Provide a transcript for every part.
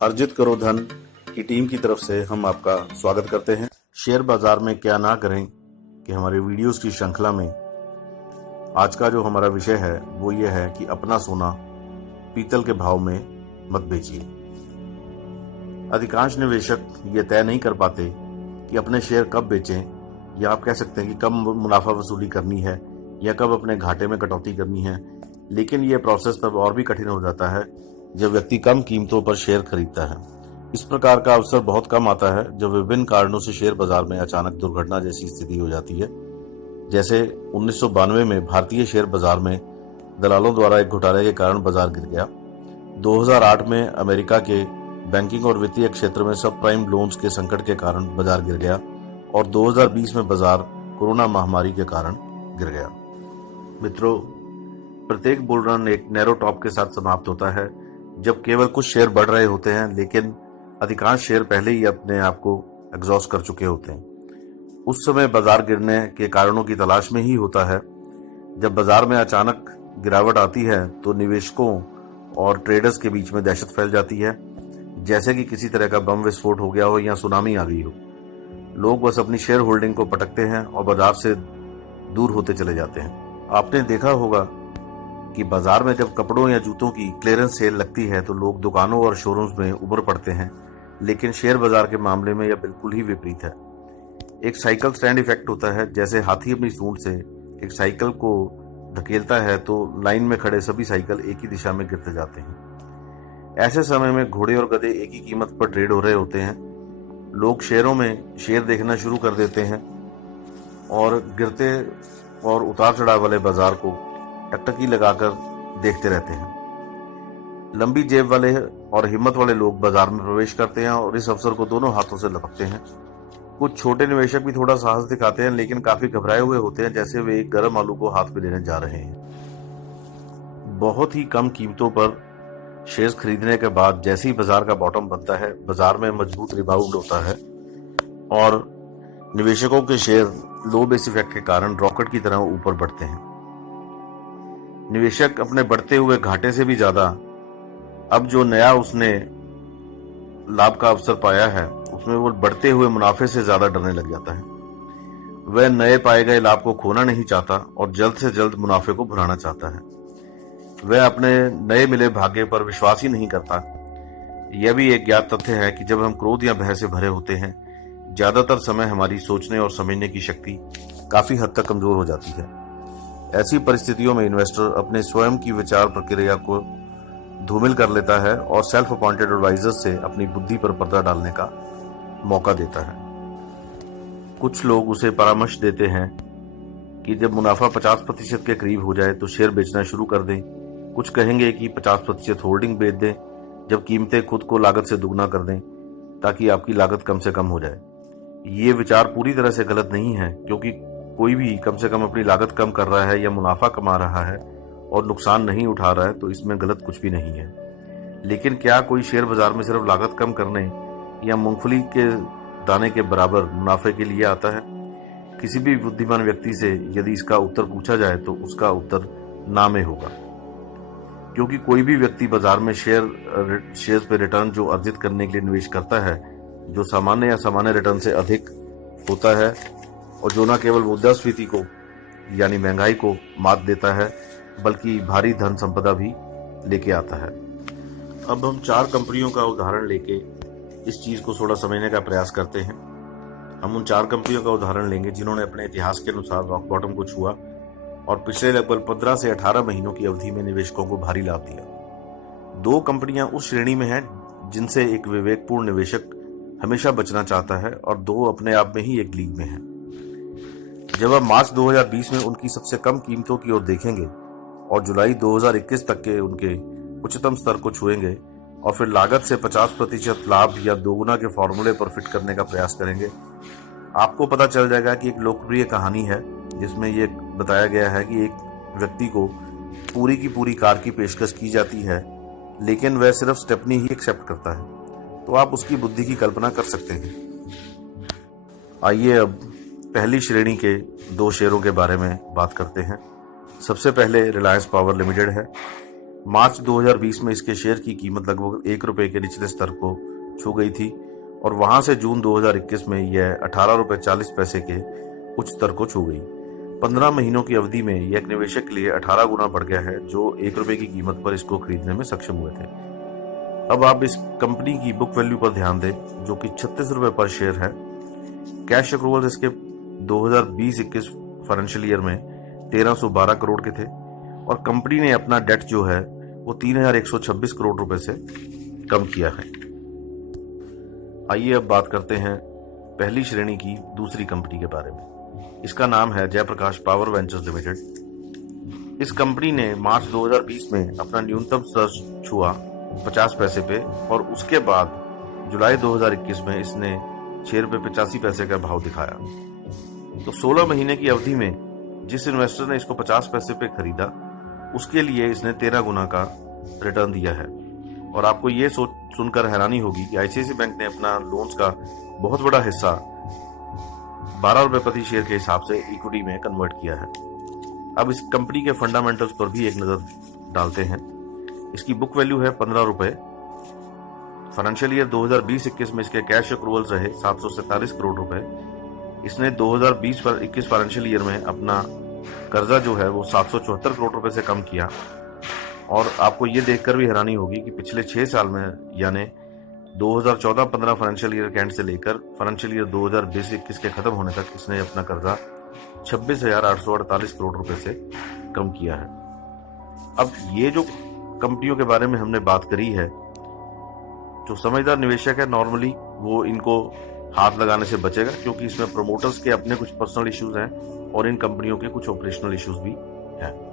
अर्जित करो धन की टीम की तरफ से हम आपका स्वागत करते हैं। शेयर बाजार में क्या ना करें कि हमारे वीडियोस की श्रृंखला में आज का जो हमारा विषय है वो ये है कि अपना सोना पीतल के भाव में मत बेचिए। अधिकांश निवेशक ये तय नहीं कर पाते कि अपने शेयर कब बेचें, या आप कह सकते हैं कि कब मुनाफा वसूली करनी है या कब अपने घाटे में कटौती करनी है। लेकिन ये प्रोसेस तब और भी कठिन हो जाता है जब व्यक्ति कम कीमतों पर शेयर खरीदता है। इस प्रकार का अवसर बहुत कम आता है जब विभिन्न कारणों से शेयर बाजार में अचानक दुर्घटना जैसी स्थिति हो जाती है। जैसे 1992 में भारतीय शेयर बाजार में दलालों द्वारा एक घोटाले के कारण बाजार गिर गया। 2008 में अमेरिका के बैंकिंग और वित्तीय क्षेत्र में सब प्राइम लोन्स के संकट के कारण बाजार गिर गया, और 2020 में बाजार कोरोना महामारी के कारण गिर गया। मित्रों, प्रत्येक बुल रन एक नैरो टॉप के साथ समाप्त होता है जब केवल कुछ शेयर बढ़ रहे होते हैं, लेकिन अधिकांश शेयर पहले ही अपने आप को एग्जॉस्ट कर चुके होते हैं। उस समय बाजार गिरने के कारणों की तलाश में ही होता है। जब बाजार में अचानक गिरावट आती है तो निवेशकों और ट्रेडर्स के बीच में दहशत फैल जाती है, जैसे कि किसी तरह का बम विस्फोट हो गया हो या सुनामी आ गई हो। लोग बस अपनी शेयर होल्डिंग को पटकते हैं और बाजार से दूर होते चले जाते हैं। आपने देखा होगा कि बाजार में जब कपड़ों या जूतों की क्लियरेंस सेल लगती है तो लोग दुकानों और शोरूम्स में उमड़ पड़ते हैं, लेकिन शेयर बाजार के मामले में यह बिल्कुल ही विपरीत है। एक साइकिल स्टैंड इफेक्ट होता है। जैसे हाथी अपनी सूंड से एक साइकिल को धकेलता है तो लाइन में खड़े सभी साइकिल एक ही दिशा में गिरते जाते हैं। ऐसे समय में घोड़े और गधे एक ही कीमत पर ट्रेड हो रहे होते हैं। लोग शेयरों में शेयर देखना शुरू कर देते हैं और गिरते और उतार चढ़ाव वाले बाजार को टकटकी लगाकर देखते रहते हैं। लंबी जेब वाले और हिम्मत वाले लोग बाजार में प्रवेश करते हैं और इस अवसर को दोनों हाथों से लपकते हैं। कुछ छोटे निवेशक भी थोड़ा साहस दिखाते हैं, लेकिन काफी घबराए हुए होते हैं, जैसे वे एक गर्म आलू को हाथ में लेने जा रहे हैं। बहुत ही कम कीमतों पर शेयर्स खरीदने के बाद जैसे ही बाजार का बॉटम बनता है, बाजार में मजबूत रिबाउंड होता है और निवेशकों के शेयर लो बेस इफेक्ट के कारण रॉकेट की तरह ऊपर बढ़ते हैं। निवेशक अपने बढ़ते हुए घाटे से भी ज्यादा अब जो नया उसने लाभ का अवसर पाया है उसमें वो बढ़ते हुए मुनाफे से ज्यादा डरने लग जाता है। वह नए पाए गए लाभ को खोना नहीं चाहता और जल्द से जल्द मुनाफे को भुनाना चाहता है। वह अपने नए मिले भाग्य पर विश्वास ही नहीं करता। यह भी एक ज्ञात तथ्य है कि जब हम क्रोध या भय से भरे होते हैं, ज्यादातर समय हमारी सोचने और समझने की शक्ति काफी हद तक कमजोर हो जाती है। ऐसी परिस्थितियों में इन्वेस्टर अपने स्वयं की विचार प्रक्रिया को धूमिल कर लेता है और सेल्फ अपॉइंटेड एडवाइजर से अपनी बुद्धि पर पर्दा डालने का मौका देता है। कुछ लोग उसे परामर्श देते हैं कि जब मुनाफा 50% के करीब हो जाए तो शेयर बेचना शुरू कर दें। कुछ कहेंगे कि 50% होल्डिंग बेच दें जब कीमतें खुद को लागत से दुगना कर दें, ताकि आपकी लागत कम से कम हो जाए। ये विचार पूरी तरह से गलत नहीं है, क्योंकि कोई भी कम से कम अपनी लागत कम कर रहा है या मुनाफा कमा रहा है और नुकसान नहीं उठा रहा है तो इसमें गलत कुछ भी नहीं है। लेकिन क्या कोई शेयर बाजार में सिर्फ लागत कम करने या मूंगफली के दाने के बराबर मुनाफे के लिए आता है? किसी भी बुद्धिमान व्यक्ति से यदि इसका उत्तर पूछा जाए तो उसका उत्तर ना में होगा, क्योंकि कोई भी व्यक्ति बाजार में शेयर्स पे रिटर्न जो अर्जित करने के लिए निवेश करता है, जो सामान्य या सामान्य रिटर्न से अधिक होता है और जो न केवल मुद्रास्फीति को यानी महंगाई को मात देता है बल्कि भारी धन संपदा भी लेके आता है। अब हम 4 कंपनियों का उदाहरण लेके इस चीज को थोड़ा समझने का प्रयास करते हैं। हम उन 4 कंपनियों का उदाहरण लेंगे जिन्होंने अपने इतिहास के अनुसार रॉक बॉटम को छुआ और पिछले लगभग 15 से 18 महीनों की अवधि में निवेशकों को भारी लाभ दिया। 2 कंपनियां उस श्रेणी में हैं जिनसे एक विवेकपूर्ण निवेशक हमेशा बचना चाहता है और 2 अपने आप में ही एक लीग में हैं। जब आप मार्च 2020 में उनकी सबसे कम कीमतों की ओर देखेंगे और जुलाई 2021 तक के उनके उच्चतम स्तर को छुएंगे और फिर लागत से 50% लाभ या दोगुना के फॉर्मूले पर फिट करने का प्रयास करेंगे, आपको पता चल जाएगा कि एक लोकप्रिय कहानी है जिसमें यह बताया गया है कि एक व्यक्ति को पूरी की पूरी कार की पेशकश की जाती है, लेकिन वह सिर्फ स्टेपनी ही एक्सेप्ट करता है। तो आप उसकी बुद्धि की कल्पना कर सकते हैं। आइए अब पहली श्रेणी के 2 शेयरों के बारे में बात करते हैं। सबसे पहले रिलायंस पावर लिमिटेड है। मार्च 2020 में इसके शेयर की कीमत लगभग ₹1 के निचले स्तर को छू गई थी और वहां से जून 2021 में यह ₹18.40 के उच्च स्तर को छू गई। 15 महीनों की अवधि में यह एक निवेशक के लिए 18 गुना बढ़ गया है, जो ₹1 की कीमत पर इसको खरीदने में सक्षम हुए थे। अब आप इस कंपनी की बुक वैल्यू पर ध्यान दें, जो कि ₹36 पर शेयर है। कैश अक्रूवल्स इसके 2020-21 फाइनेंशियल ईयर में 1312 करोड़ के थे और कंपनी ने अपना डेट जो है वो 3126 करोड़ रुपए से कम किया है। आइए अब बात करते हैं पहली श्रेणी की दूसरी कंपनी के बारे में। इसका नाम है जयप्रकाश पावर वेंचर्स लिमिटेड। इस कंपनी ने मार्च 2020 में अपना न्यूनतम स्तर छुआ 50 पैसे पे और उसके बाद जुलाई 2021 में इसने ₹6.85 का भाव दिखाया। तो 16 महीने की अवधि में जिस इन्वेस्टर ने इसको 50 पैसे पे खरीदा, उसके लिए इसने 13 गुना का रिटर्न दिया है। और आपको ये सुनकर हैरानी होगी कि आईसीआईसीआई बैंक ने अपना लोन्स का बहुत बड़ा हिस्सा ₹12 प्रति शेयर के हिसाब से इक्विटी में कन्वर्ट किया है। अब इस कंपनी के फंडामेंटल्स पर भी एक नजर डालते हैं। इसकी बुक वैल्यू है ₹15। फाइनेंशियल ईयर 2020-21 में इसके कैश अक्रूवल्स रहे 747 करोड़ रुपए। इसने 2020-21 फाइनेंशियल ईयर में अपना कर्जा जो है वो 774 करोड़ रुपए से कम किया। और आपको ये देखकर भी हैरानी होगी कि पिछले 6 साल में यानी 2014-15 फाइनेंशियल ईयर के एंड से लेकर फाइनेंशियल ईयर 2020-21 के खत्म होने तक इसने अपना कर्जा 26,848 करोड़ रुपए से कम किया है। अब ये जो कंपनियों के बारे में हमने बात करी है, जो समझदार निवेशक है नॉर्मली वो इनको हाथ लगाने से बचेगा, क्योंकि इसमें प्रमोटर्स के अपने कुछ पर्सनल इश्यूज हैं और इन कंपनियों के कुछ ऑपरेशनल इश्यूज भी हैं।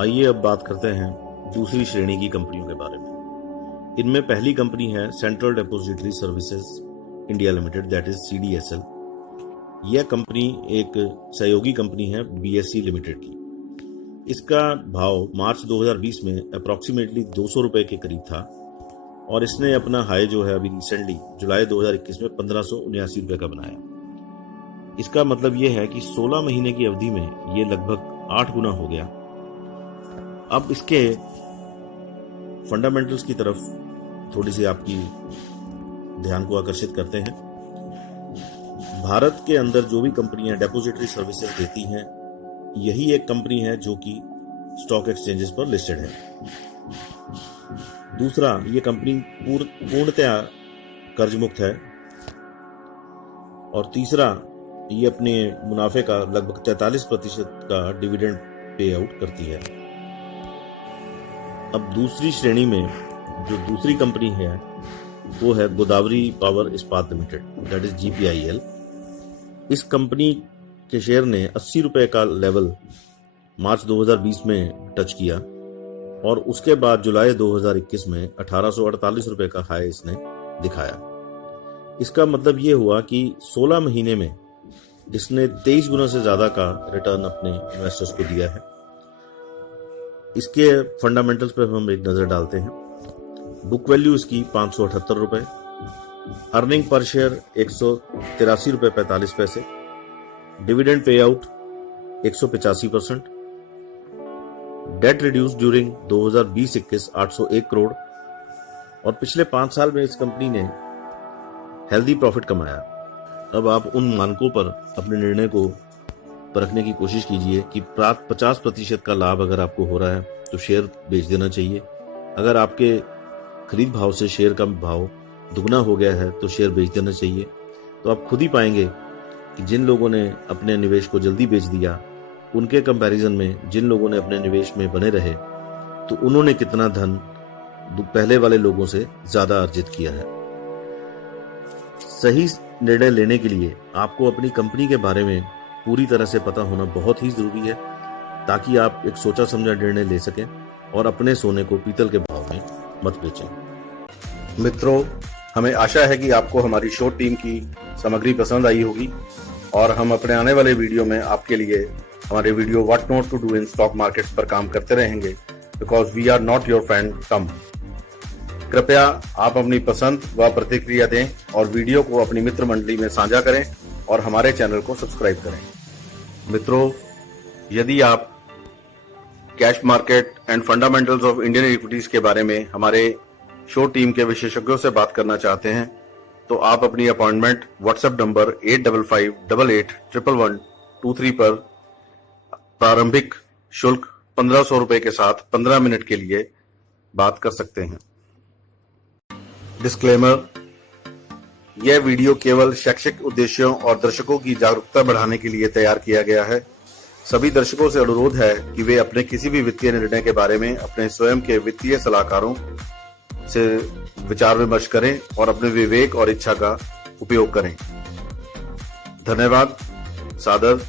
आइए अब बात करते हैं दूसरी श्रेणी की कंपनियों के बारे में। इनमें पहली कंपनी है central depository services India limited, that is CDSL। यह कंपनी एक सहयोगी कंपनी है BSE लिमिटेड की। इसका भाव मार्च 2020 में अप्रॉक्सीमेटली ₹200 के करीब था और इसने अपना हाई जो है अभी रिसेंटली जुलाई 2021 में ₹1579 का बनाया। इसका मतलब यह है कि 16 महीने की अवधि में ये लगभग 8 गुना हो गया। अब इसके फंडामेंटल्स की तरफ थोड़ी सी आपकी ध्यान को आकर्षित करते हैं। भारत के अंदर जो भी कंपनियां डिपॉजिटरी सर्विसेज देती हैं, यही एक कंपनी है जो कि स्टॉक एक्सचेंजेस पर लिस्टेड है। दूसरा, ये कंपनी पूर्णतया कर्ज मुक्त है। और तीसरा, ये अपने मुनाफे का लगभग 43% का डिविडेंड पे आउट करती है। अब दूसरी श्रेणी में जो दूसरी कंपनी है वो है गोदावरी पावर इस्पात लिमिटेड, दैट इज GPIL। इस कंपनी के शेयर ने ₹80 का लेवल मार्च 2020 में टच किया और उसके बाद जुलाई 2021 में ₹1848 का हाई इसने दिखाया। इसका मतलब ये हुआ कि 16 महीने में इसने 23 गुना से ज्यादा का रिटर्न अपने इन्वेस्टर्स को दिया है। इसके फंडामेंटल्स पर हम एक नजर डालते हैं। बुक वैल्यू इसकी ₹578, earning per share ₹183.45, dividend payout 185%, debt reduce during 2020-21 801 crore और पिछले 5 साल में इस कंपनी ने हेल्दी प्रॉफिट कमाया। अब आप उन मानकों पर अपने निर्णय को परखने की कोशिश कीजिए कि प्राप्त 50% का लाभ अगर आपको हो रहा है तो शेयर बेच देना चाहिए। अगर आपके खरीद भाव से शेयर का भाव दुगना हो गया है तो शेयर बेच देना चाहिए। तो आप खुद ही पाएंगे कि जिन लोगों ने अपने निवेश को जल्दी बेच दिया, उनके कंपैरिजन में जिन लोगों ने अपने निवेश में बने रहे तो उन्होंने कितना धन पहले वाले लोगों से ज्यादा अर्जित किया है। सही निर्णय लेने के लिए आपको अपनी कंपनी के बारे में पूरी तरह से पता होना बहुत ही जरूरी है, ताकि आप एक सोचा समझा निर्णय ले सकें और अपने सोने को पीतल के भाव में मत बेचें। मित्रों, हमें आशा है कि आपको हमारी शो टीम की सामग्री पसंद आई होगी और हम अपने आने वाले वीडियो में आपके लिए हमारे video what not to do in stock markets पर काम करते रहेंगे, because we are not your friend कम। कृपया आप अपनी पसंद व प्रतिक्रिया दें और वीडियो को अपनी मित्र मंडली में साझा करें और हमारे चैनल को सब्सक्राइब करें। मित्रों, यदि आप cash market and fundamentals of Indian equities के बारे में हमारे शो टीम के विशेषज्ञों से बात करना चाहते हैं तो आप अपनी अपॉइंटमेंट व्हाट्सएप नंबर 8558881123 पर प्रारंभिक शुल्क 1500 रुपए के साथ 15 मिनट के लिए बात कर सकते हैं। डिस्क्लेमर, यह वीडियो केवल शैक्षिक उद्देश्यों और दर्शकों की जागरूकता बढ़ाने के लिए तैयार किया गया है। सभी दर्शकों से अनुरोध है कि वे अपने किसी भी वित्तीय निर्णय के बारे में अपने स्वयं के वित्तीय सलाहकारों से विचार विमर्श करें और अपने विवेक और इच्छा का उपयोग करें। धन्यवाद। सादर,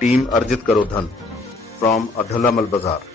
टीम अर्जित करो धन फ्रॉम अधलामल बाजार।